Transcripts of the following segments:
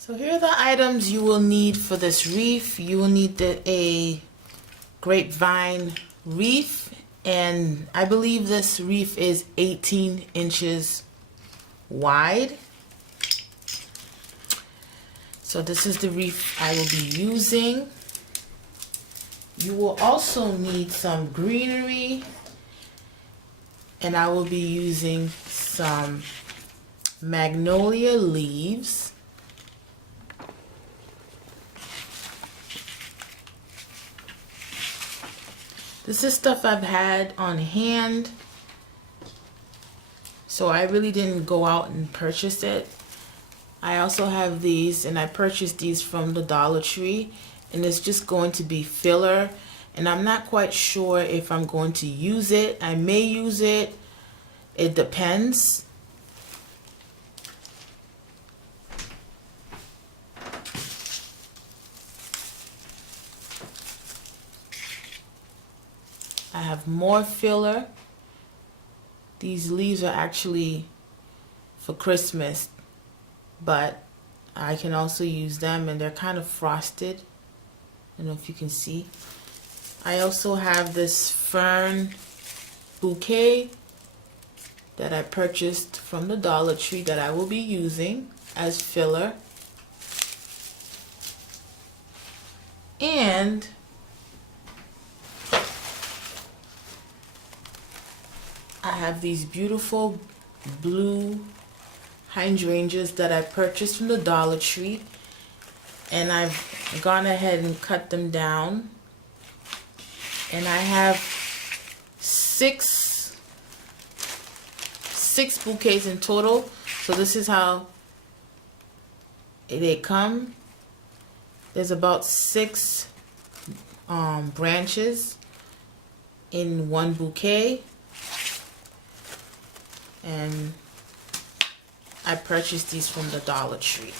So here are the items you will need for this wreath. You will need a grapevine wreath, and I believe this wreath is 18 inches wide. So this is the wreath I will be using. You will also need some greenery, and I will be using some magnolia leaves. This is stuff I've had on hand, so I really didn't go out and purchase it. I also have these, and I purchased these from the Dollar Tree, and it's just going to be filler, and I'm not quite sure if I'm going to use it. I may use it. It depends. I have more filler. These leaves are actually for Christmas, but I can also use them, and they're kind of frosted. I don't know if you can see. I also have this fern bouquet that I purchased from the Dollar Tree that I will be using as filler. And I have these beautiful blue hydrangeas that I purchased from the Dollar Tree, and I've gone ahead and cut them down, and I have six bouquets in total. So this is how they come. There's about 6 branches in one bouquet, and I purchased these from the Dollar Tree.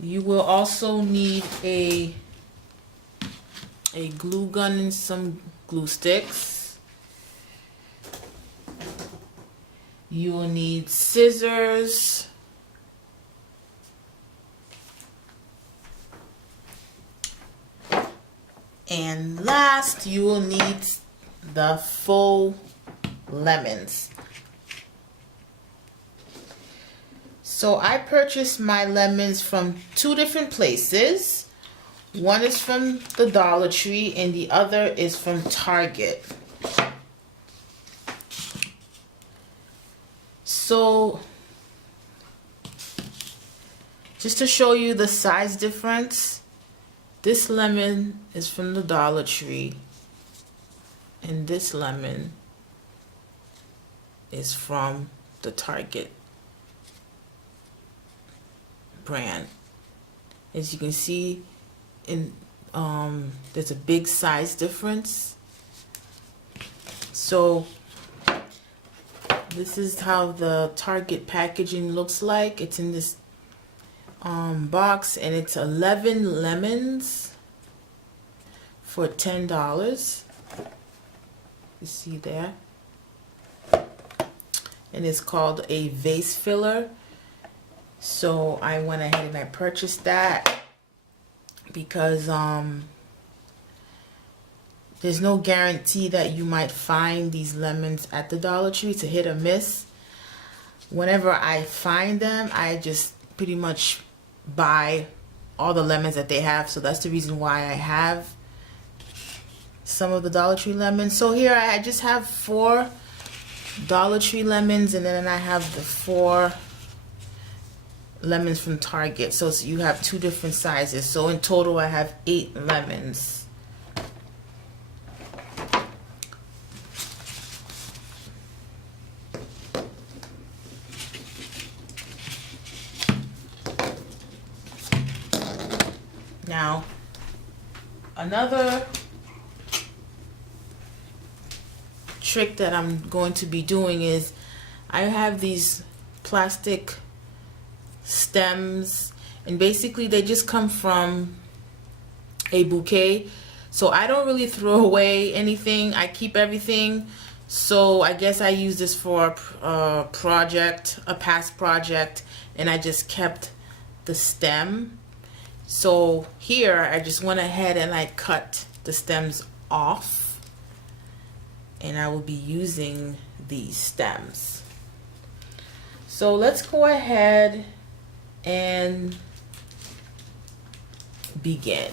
You will also need a glue gun and some glue sticks. You will need scissors. And last, you will need the faux lemons. So I purchased my lemons from 2 different places. One is from the Dollar Tree and the other is from Target. So just to show you the size difference, this lemon is from the Dollar Tree, and this lemon is from the Target brand. As you can see, there's a big size difference. So this is how the Target packaging looks like. It's in this box, and it's 11 lemons for $10. You see there, and it's called a vase filler. So I went ahead and I purchased that because there's no guarantee that you might find these lemons at the Dollar Tree. It's a hit or miss. Whenever I find them, I just pretty much buy all the lemons that they have. So that's the reason why I have some of the Dollar Tree lemons. So here I just have 4 Dollar Tree lemons, and then I have the 4 lemons from Target. So you have 2 different sizes. So in total I have 8 lemons. Now, another trick that I'm going to be doing is I have these plastic stems, and basically they just come from a bouquet. So I don't really throw away anything. I keep everything. So I guess I used this for a project, a past project, and I just kept the stem. So here I just went ahead and I cut the stems off, and I will be using these stems. So let's go ahead and begin.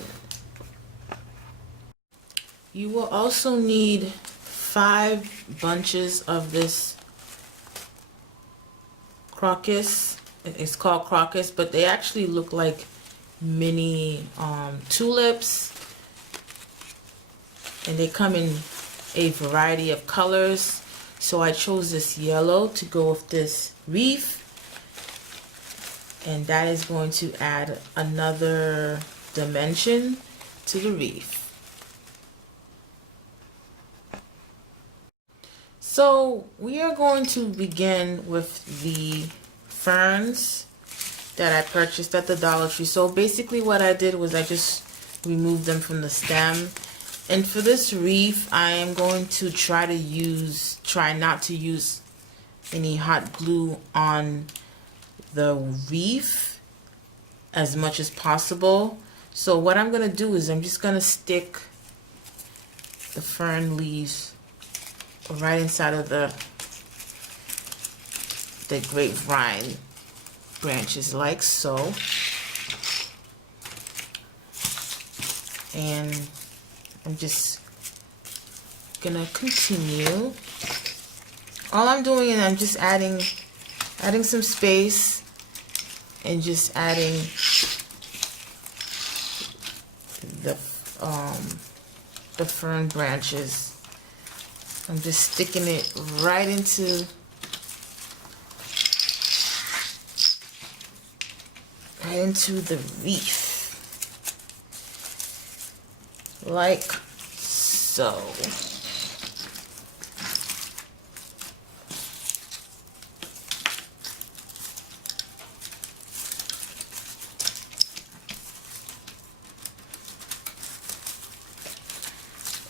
You will also need 5 bunches of this crocus. It's called crocus, but they actually look like mini tulips, and they come in a variety of colors. So I chose this yellow to go with this wreath, and that is going to add another dimension to the wreath. So we are going to begin with the ferns that I purchased at the Dollar Tree. So basically what I did was I just removed them from the stem. And for this wreath, I am going to try not to use any hot glue on the wreath as much as possible. So what I'm going to do is I'm just going to stick the fern leaves right inside of the grapevine branches, like so. And I'm just gonna continue. All I'm doing is I'm just adding some space and just adding the fern branches. I'm just sticking it right into the wreath, like so.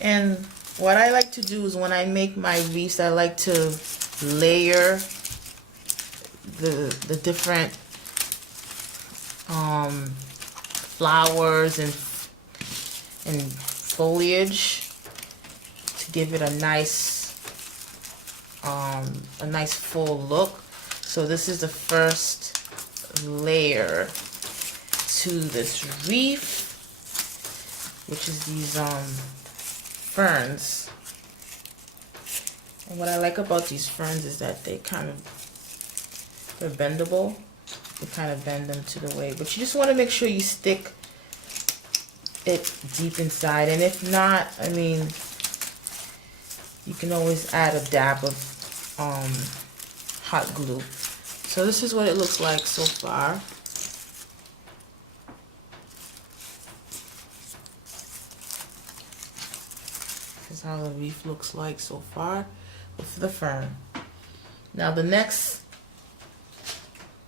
And what I like to do is when I make my wreaths, I like to layer the different flowers and foliage to give it a nice full look. So this is the first layer to this wreath, which is these ferns. And what I like about these ferns is that they're bendable. You kind of bend them to the way, but you just want to make sure you stick it deep inside. And if not, I mean, you can always add a dab of hot glue. So this is what it looks like so far. This is how the wreath looks like so far with the fern. Now the next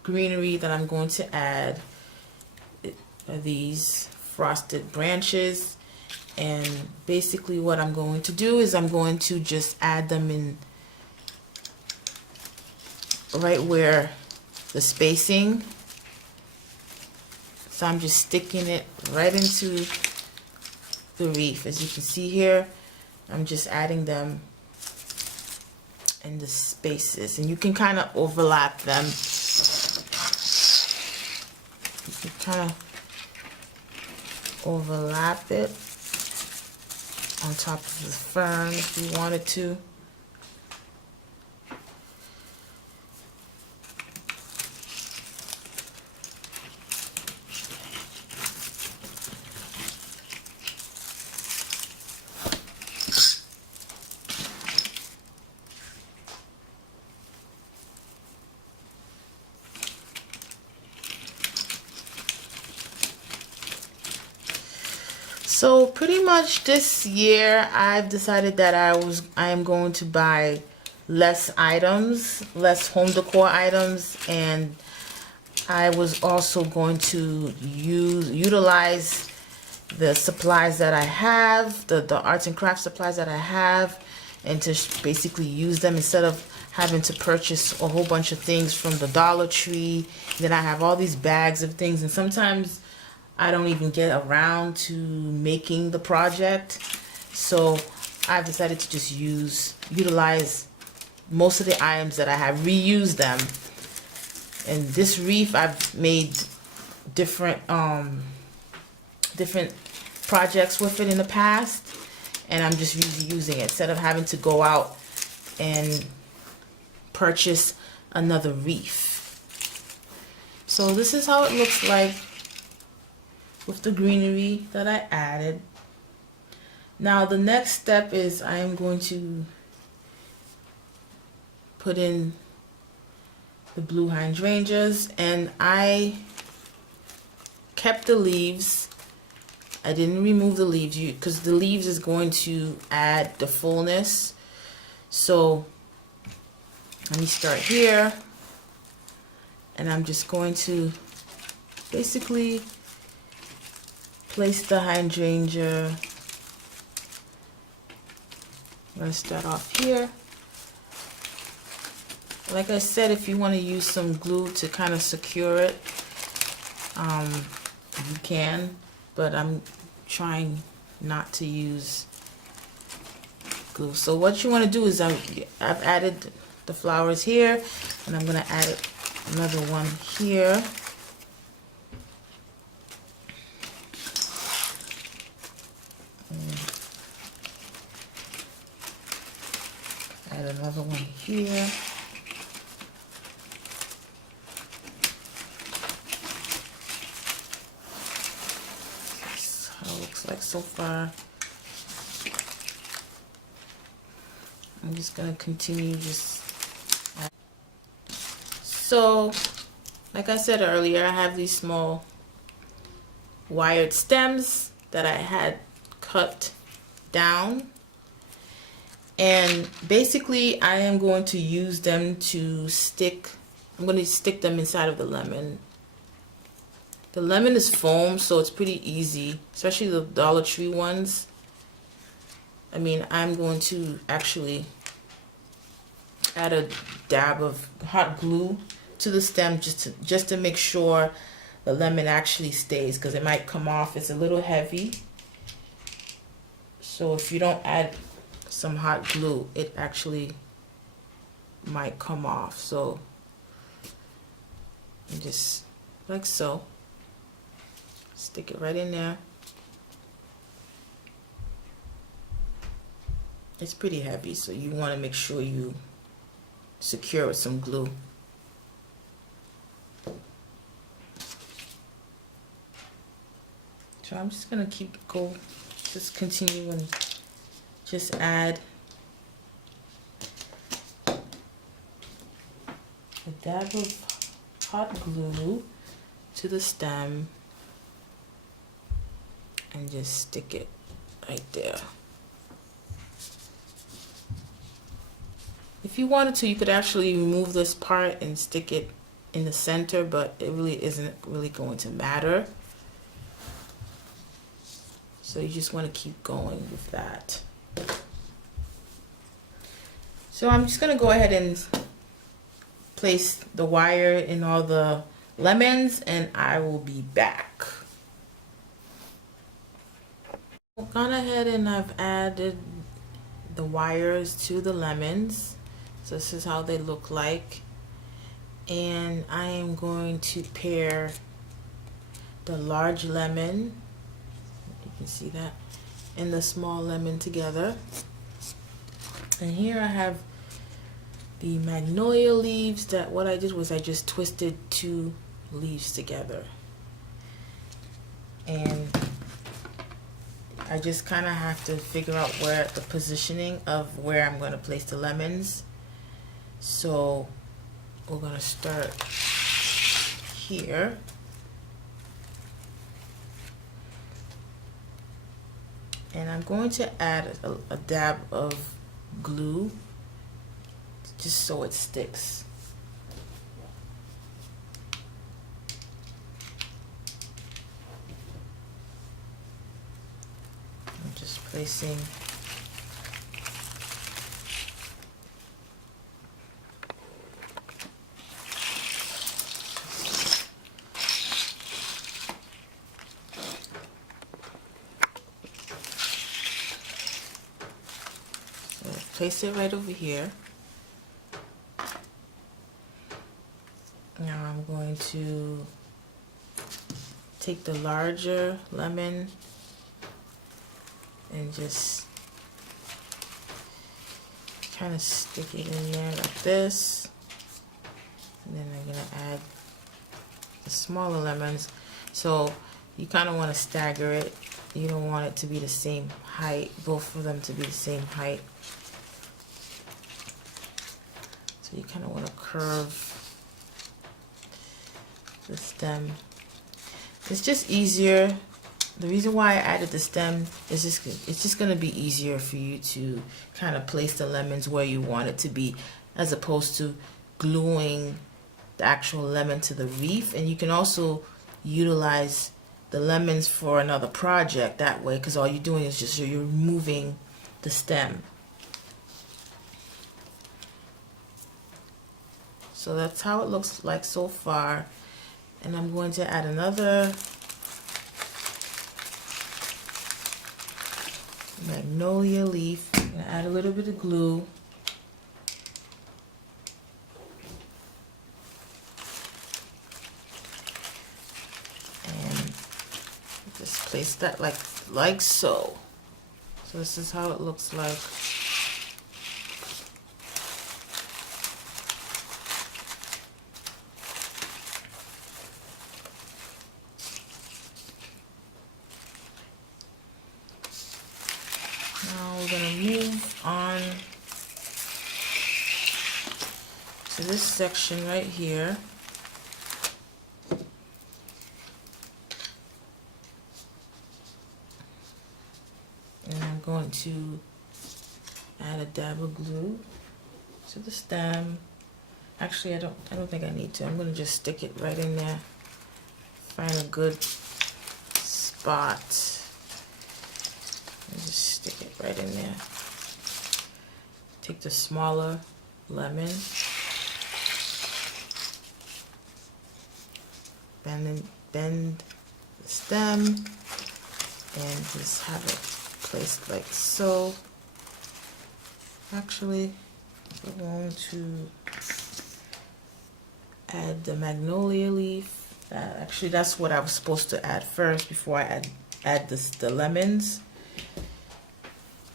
greenery that I'm going to add are these frosted branches, and basically what I'm going to do is I'm going to just add them in right where the spacing. So I'm just sticking it right into the wreath. As you can see here, I'm just adding them in the spaces, and you can kind of overlap them. You can kind of overlap it on top of the fern if you wanted to. So pretty much this year I've decided that I am going to buy less items, less home decor items, and I was also going to utilize the supplies that I have, the arts and crafts supplies that I have, and to basically use them instead of having to purchase a whole bunch of things from the Dollar Tree. Then I have all these bags of things, and sometimes I don't even get around to making the project. So I've decided to just utilize most of the items that I have, reuse them. And this wreath, I've made different different projects with it in the past, and I'm just reusing it instead of having to go out and purchase another wreath. So this is how it looks like with the greenery that I added. Now the next step is I am going to put in the blue hydrangeas, and I kept the leaves. I didn't remove the leaves because the leaves is going to add the fullness. So let me start here, and I'm just going to basically place the hydrangea. I'm going to start off here. Like I said, if you want to use some glue to kind of secure it, you can, but I'm trying not to use glue. So what you want to do is I've added the flowers here, and I'm going to add another one here. Add another one here. That's how it looks like so far. I'm just gonna continue just. So, like I said earlier, I have these small wired stems that I had cut down, and basically I am going to use them to stick. I'm going to stick them inside of the lemon. The lemon is foam, so it's pretty easy, especially the Dollar Tree ones. I mean, I'm going to actually add a dab of hot glue to the stem just to make sure the lemon actually stays, because it might come off. It's a little heavy, so if you don't add some hot glue, it actually might come off. So just like so, stick it right in there. It's pretty heavy, so you want to make sure you secure with some glue. So I'm just gonna just continue and just add a dab of hot glue to the stem and just stick it right there. If you wanted to, you could actually remove this part and stick it in the center, but it really isn't really going to matter. So you just want to keep going with that. So I'm just going to go ahead and place the wire in all the lemons, and I will be back. I've gone ahead and I've added the wires to the lemons. So this is how they look like. And I am going to pair the large lemon, you can see that, and the small lemon together. And here I have the magnolia leaves that what I did was I just twisted 2 leaves together. And I just kind of have to figure out where the positioning of where I'm going to place the lemons. So we're going to start here. And I'm going to add a dab of glue just so it sticks. I'm just placing place it right over here. Now I'm going to take the larger lemon and just kind of stick it in there like this. And then I'm gonna add the smaller lemons. So you kind of want to stagger it. You don't want it to be the same height, both of them to be the same height. So you kind of want to curve the stem. It's just easier. The reason why I added the stem is it's just going to be easier for you to kind of place the lemons where you want it to be, as opposed to gluing the actual lemon to the wreath. And you can also utilize the lemons for another project that way, because all you're doing is just you're removing the stem. So that's how it looks like so far. And I'm going to add another magnolia leaf. I'm going to add a little bit of glue. And just place that like so. So this is how it looks like. Now we're going to move on to this section right here. And I'm going to add a dab of glue to the stem. Actually, I don't think I need to. I'm going to just stick it right in there. Find a good spot. And just stick it right in there. Take the smaller lemon. Bend the stem. And just have it placed like so. Actually, we're going to add the magnolia leaf. Actually, that's what I was supposed to add first before I add the lemons.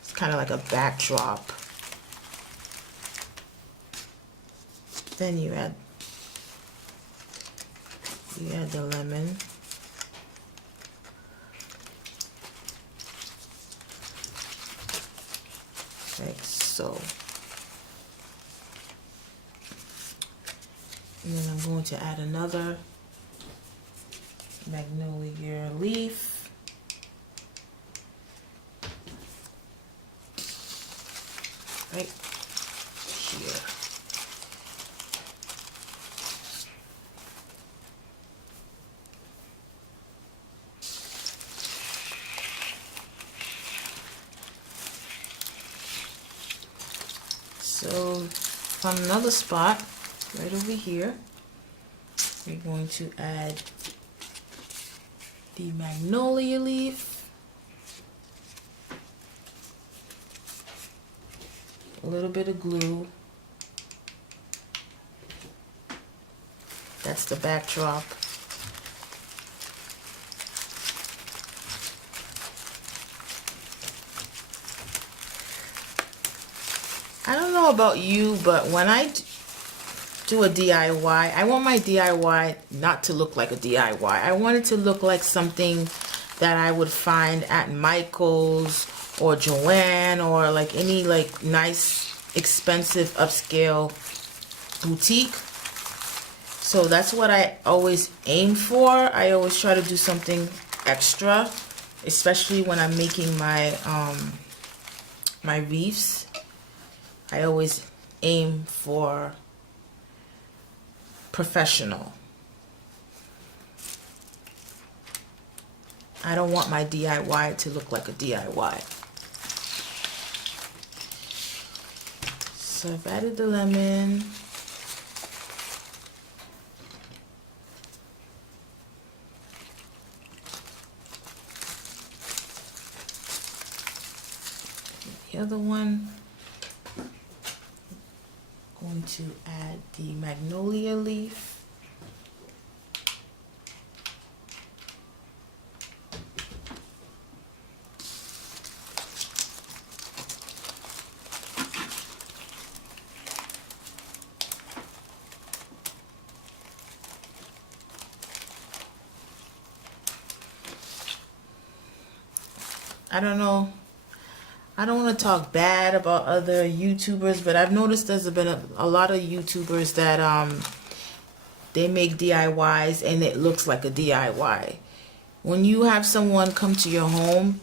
It's kind of like a backdrop. Then you add the lemon. Like so. And then I'm going to add another magnolia leaf. Right here. So from another spot, right over here, we're going to add the magnolia leaf, a little bit of glue. That's the backdrop. I don't know about you, but when I do a DIY, I want my DIY not to look like a DIY. I want it to look like something that I would find at Michael's or Joanne or like any like nice, expensive, upscale boutique. So that's what I always aim for. I always try to do something extra, especially when I'm making my my wreaths. I always aim for professional. I don't want my DIY to look like a DIY. So I've added the lemon. The other one. going to add the magnolia leaf. I don't know. I don't want to talk bad about other YouTubers, but I've noticed there's been a lot of YouTubers that they make DIYs and it looks like a DIY. When you have someone come to your home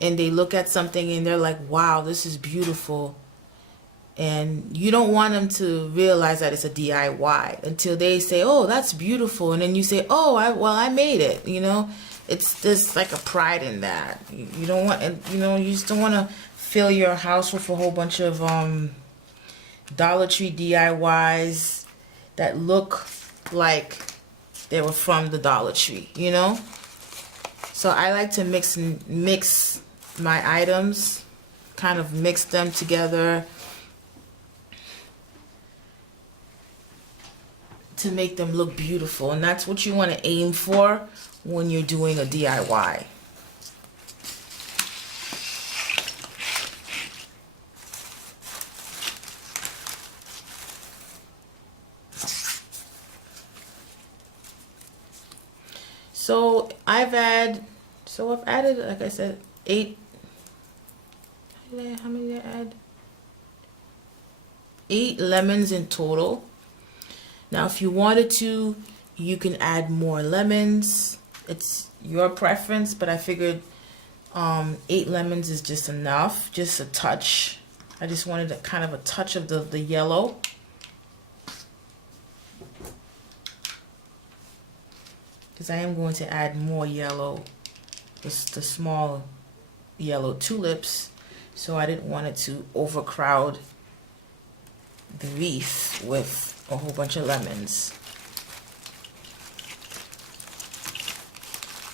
and they look at something and they're like, wow, this is beautiful, and you don't want them to realize that it's a DIY until they say, oh, that's beautiful, and then you say, oh, I made it, you know. It's just like a pride in that. You don't want, you know, you just don't want to fill your house with a whole bunch of Dollar Tree DIYs that look like they were from the Dollar Tree, you know. So I like to mix my items, kind of mix them together to make them look beautiful, and that's what you want to aim for when you're doing a DIY. So I've added, like I said, 8. How many did I add? 8 lemons in total. Now, if you wanted to, you can add more lemons. It's your preference, but I figured 8 lemons is just enough, just a touch. I just wanted a kind of a touch of the yellow. Because I am going to add more yellow, just the small yellow tulips, so I didn't want it to overcrowd the wreath with a whole bunch of lemons.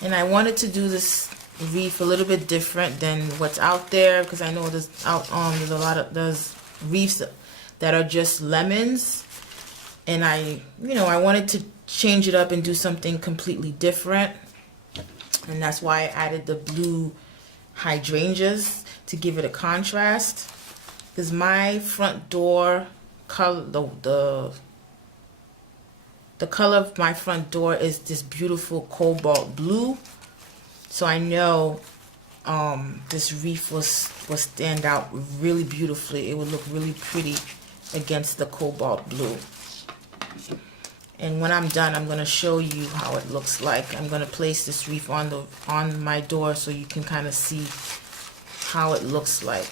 And I wanted to do this wreath a little bit different than what's out there, because I know there's there's wreaths that are just lemons, and I wanted to change it up and do something completely different, and that's why I added the blue hydrangeas to give it a contrast. Because my front door color, the color of my front door is this beautiful cobalt blue, so I know this wreath will stand out really beautifully. It would look really pretty against the cobalt blue. And when I'm done, I'm going to show you how it looks like. I'm going to place this wreath on my door so you can kind of see how it looks like.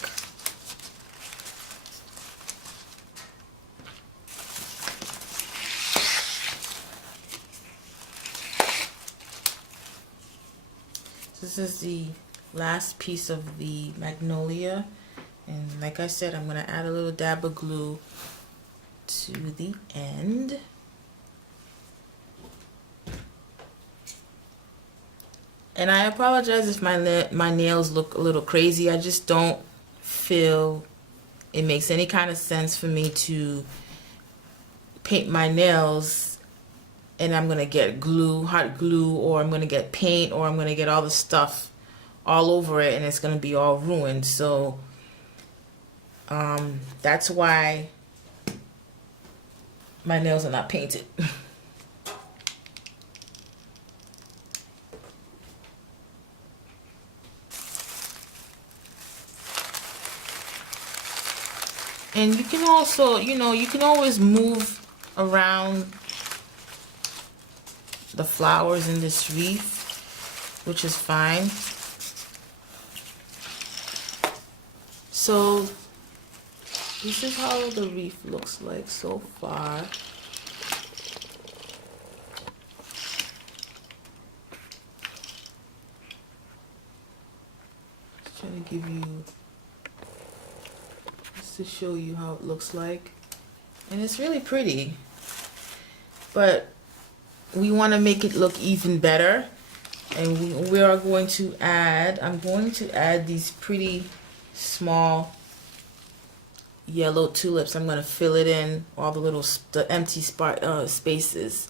This is the last piece of the magnolia, and like I said, I'm going to add a little dab of glue to the end. And I apologize if my nails look a little crazy. I just don't feel it makes any kind of sense for me to paint my nails and I'm gonna get glue, hot glue, or I'm gonna get paint, or I'm gonna get all the stuff all over it and it's gonna be all ruined. So that's why my nails are not painted. And you can also, you can always move around the flowers in this wreath, which is fine. So this is how the wreath looks like so far. Just trying to give you, just to show you how it looks like. And it's really pretty, but we want to make it look even better, and we are going to add, I'm going to add these pretty small yellow tulips. I'm gonna fill it in, all the empty spaces,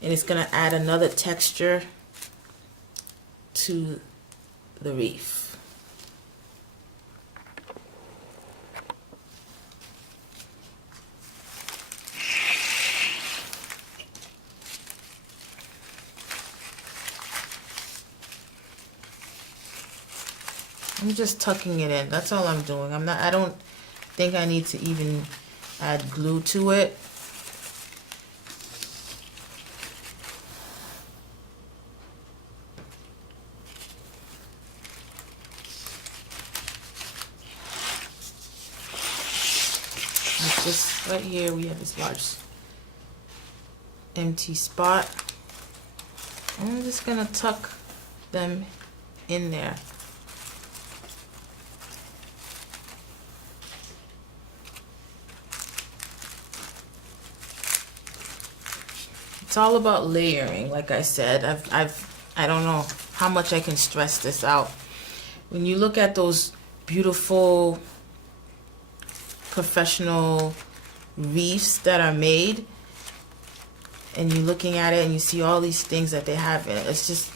and it's gonna add another texture to the wreath. I'm just tucking it in. That's all I'm doing. I don't think I need to even add glue to it. It's just right here we have this large empty spot. I'm just gonna tuck them in there. It's all about layering. Like I said, I don't know how much I can stress this out. When you look at those beautiful professional wreaths that are made, and you're looking at it and you see all these things that they have in it, it's just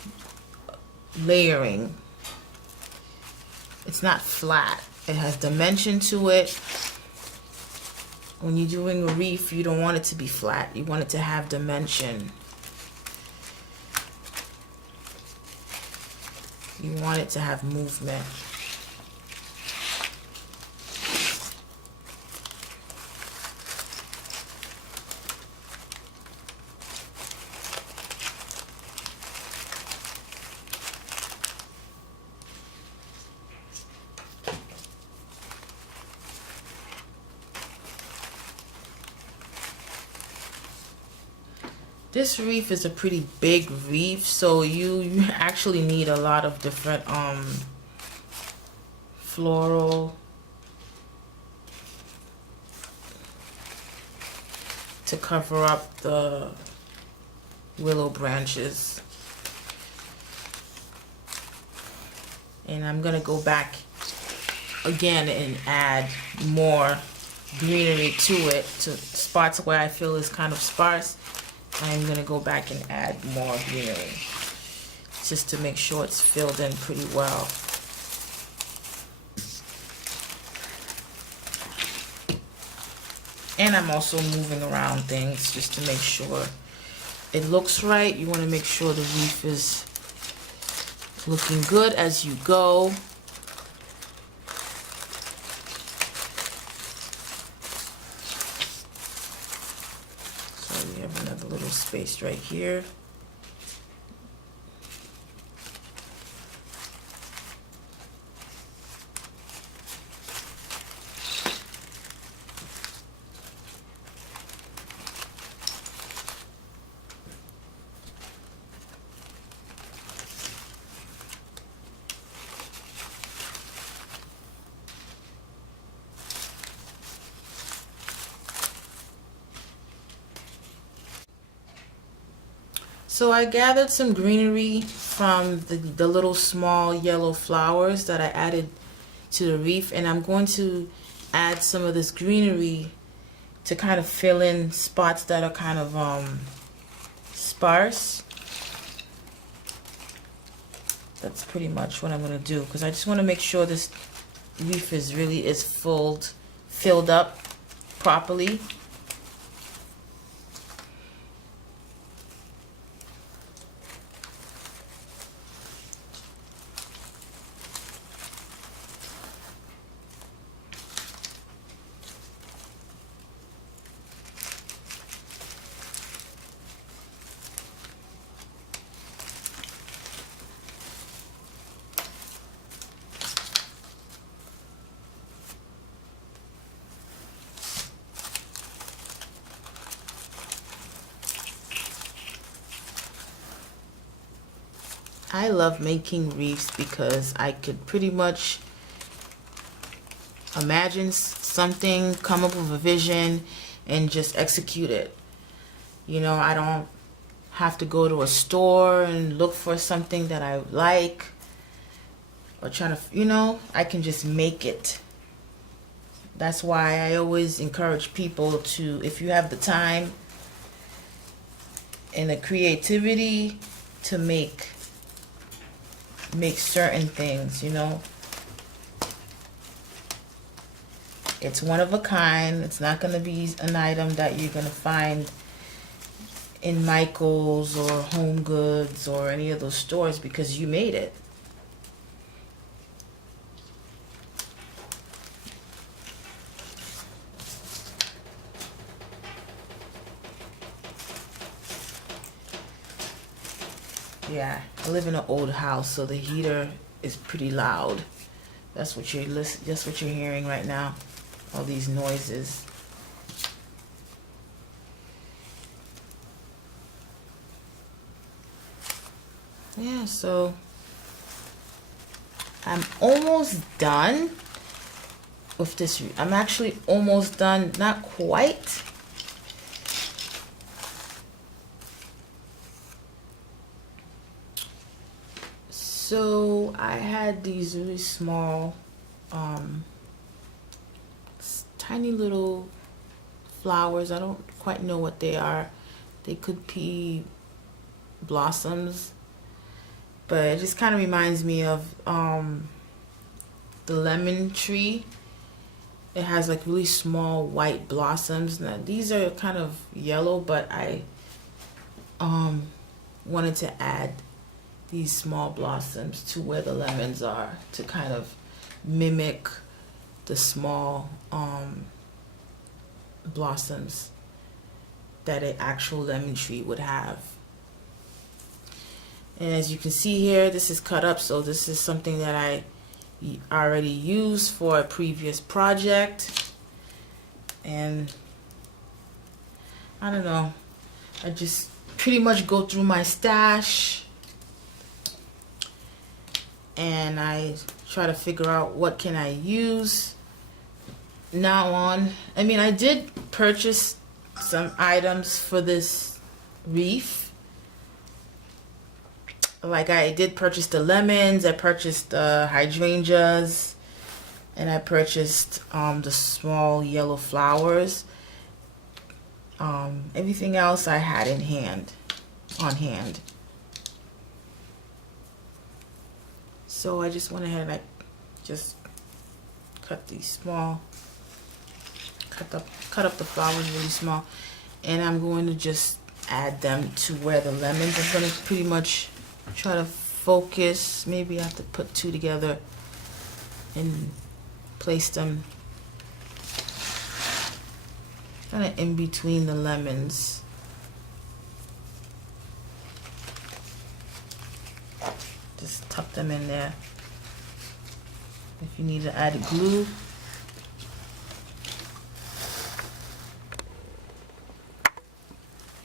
layering. It's not flat. It has dimension to it. When you're doing a wreath, you don't want it to be flat. You want it to have dimension. You want it to have movement. This wreath is a pretty big wreath, so you actually need a lot of different floral to cover up the willow branches. And I'm gonna go back again and add more greenery to it, to spots where I feel is kind of sparse. I'm gonna go back and add more greenery just to make sure it's filled in pretty well. And I'm also moving around things just to make sure it looks right. You want to make sure the wreath is looking good as you go. We have another little space right here. So I gathered some greenery from the little small yellow flowers that I added to the wreath, and I'm going to add some of this greenery to kind of fill in spots that are kind of sparse. That's pretty much what I'm going to do, because I just want to make sure this wreath is really filled up properly. I love making wreaths because I could pretty much imagine something, come up with a vision, and just execute it. You know, I don't have to go to a store and look for something that I like, or trying to, you know, I can just make it. That's why I always encourage people to, if you have the time and the creativity to make certain things, you know. It's one of a kind. It's not going to be an item that you're going to find in Michael's or Home Goods or any of those stores, because you made it. Yeah, I live in an old house, so the heater is pretty loud. That's what you're hearing right now. All these noises. Yeah, so I'm almost done with this. I'm actually almost done, not quite. So I had these really small, tiny little flowers. I don't quite know what they are. They could be blossoms, but it just kind of reminds me of the lemon tree. It has like really small white blossoms. Now these are kind of yellow, but I wanted to add these small blossoms to where the lemons are, to kind of mimic the small blossoms that an actual lemon tree would have. And as you can see here, this is cut up, so this is something that I already used for a previous project. And I don't know, I just pretty much go through my stash and I try to figure out what can I use now on. I mean, I did purchase some items for this wreath. Like I did purchase the lemons, I purchased the hydrangeas, and I purchased the small yellow flowers. Everything else I had on hand. So I just went ahead and I just cut these small, cut up the flowers really small, and I'm going to just add them to where the lemons. I'm going to pretty much try to focus. Maybe I have to put two together and place them kind of in between the lemons. Just tuck them in there. If you need to add glue,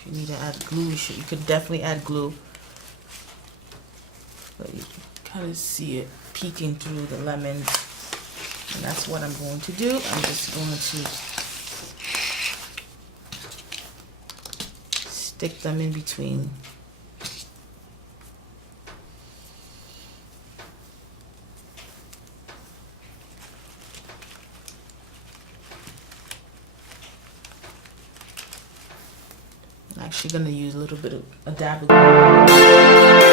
you could definitely add glue. But you can kind of see it peeking through the lemons, and that's what I'm going to do. I'm just going to stick them in between. I'm actually going to use a little bit of a dab of glue.